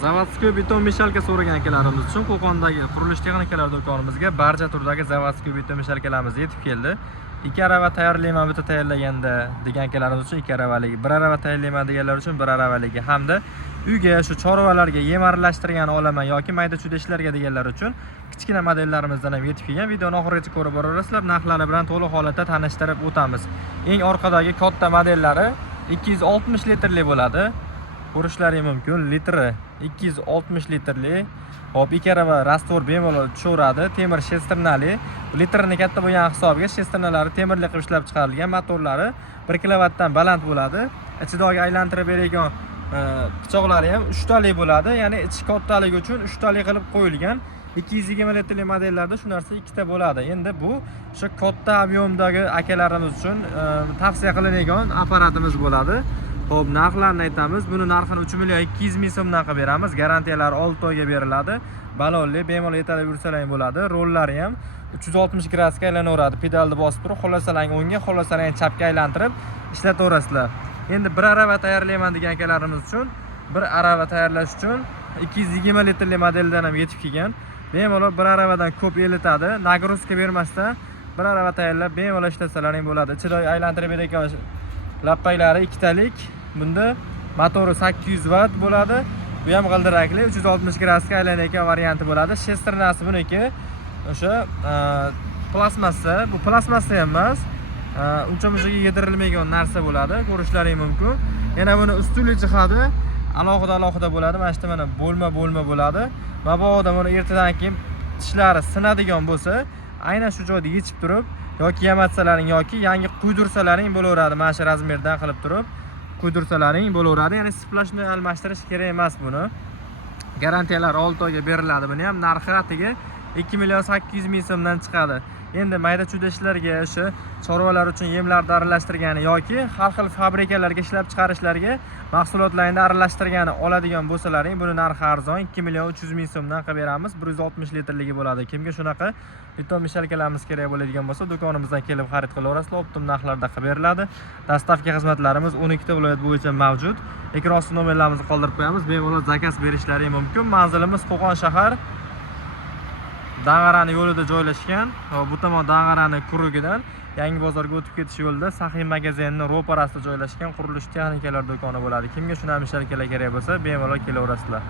Zavodskoy beton meshalka so'ragan akalarimiz uchun Qo'qondagi qurilish texnikalar do'konimizga barcha turdagi Zavodskoy beton meshalkalarimiz yetib keldi. 2 arava tayyorlayman bitta tayyorlaganda degan akalarimiz uchun 2 aravaligi, 1 arava tayyorlayman deganlar uchun 1 aravaligi hamda uyga shu chorvalarga yem aralashtirgan olaman yoki mayda-chuyda ishlarga deganlar uchun kichkina modellarimizdan ham yetib kelgan. Videoni oxirigacha ko'rib boraverasizlar. Narxlari bilan to'liq holatda tanishtirib o'tamiz. Eng orqadagi katta modellari 260 litrli bo'ladi. Ko'rishlaring mumkin. Litri 260 litrli. Hop, 2 arava rastvor bemalol tushaveradi. Temir shesternali. Litrni katta bo'lgan hisobiga shesternalari temirli qilib ishlab chiqarilgan. Motorlari 1 kilovatdan baland bo'ladi. Ichidagi aylantirib beradigan pichoqlari ham 3 tali bo'ladi. Ya'ni ichi kattaligi uchun 3 tali qilib qo'yilgan. 220 litrli modellarda shu narsa 2 ta bo'ladi. Endi bu o'sha katta ob'yomdagi akalarimiz uchun tavsiya qilinadigan apparatimiz bo'ladi. Xo'p, narxlarini aytamiz. Buni narxini 3 million 200 ming so'mdan qilib beramiz. Garantiyalari 6 oyga beriladi. Balonli bemalol yetarib yursalar bo'ladi. Rollari ham 360 gradusga aylanaveradi. Pedalni bosib turib, xohlasalang o'ngga, xohlasalang chapga aylantirib ishlataverasizlar. Endi 1 arava tayyorlayman degan akalarimiz uchun 1 arava tayyorlash uchun 220 litrli modeldan ham yetib kelgan. Bemalol 1 aravadan ko'p elitadi. Nagruzka bermasdan 1 arava tayyorlab bemalol ishlasalaring bo'ladi. Ichida aylantirib beradigan lappaylari 2 talik. Bunda motori 800 watt bo'ladi. Bu ham g'ildirakli 360 gradusga aylanadigan varianti bo'ladi. Shesternasi buniki o'sha plastmassa. Bu plastmassa ham emas. Uncha-munchaga yedirilmagan narsa bo'ladi. Ko'rishlaring mumkin. Yana buni ustunlik jihati alohida bo'ladi. Mana shu mana bo'lma bo'ladi. Mabodo buni ertadan keyin tishlari sinadigan bo'lsa, aynan shu joyda yechib turib yoki yamatsalaring yoki yangi quydursalaring bo'laveradi. Mana shu razmerdan qilib turib quydursalaring bo'laveradi. Ya'ni splashni almashtirish kerak emas buni. Garantiyalar 6 oyga beriladi. Buni ham narxi atiga 2 million 800 ming so'mdan chiqadi. Endi mayda-chuyda ishlarga, o'sha chorvalar uchun yemlarni aralashtirgani yoki har xil fabrikalarga ishlab chiqarishlarga mahsulotlarni aralashtirgani oladigan bo'lsalaring, buni narxi arzon 2 million 300 ming so'mdan qilib beramiz. 160 litrligi bo'ladi. Kimga shunaqa beton meshalkalarimiz kerak bo'ladigan bo'lsa, do'konimizdan kelib xarid qilaverasizlar. Optim narxlarda qilib beriladi. Dastavka xizmatlarimiz 12 ta viloyat bo'yicha mavjud. Ekran osti nomerlarimizni qoldirib qo'yamiz. Bemalol zakaz berishlaring mumkin. Manzilimiz Qo'qon shahar Dang'arani yo'lida joylashgan. Bu tomon Dang'arani kurugidan Yangi bozorga o'tib ketish yo'lida Saxiy magazinining ro'parasida joylashgan qurilish texnikalar do'koni bo'ladi. Kimga shunaqa meshalkalar kerak bo'lsa, bemalol kelaverasizlar.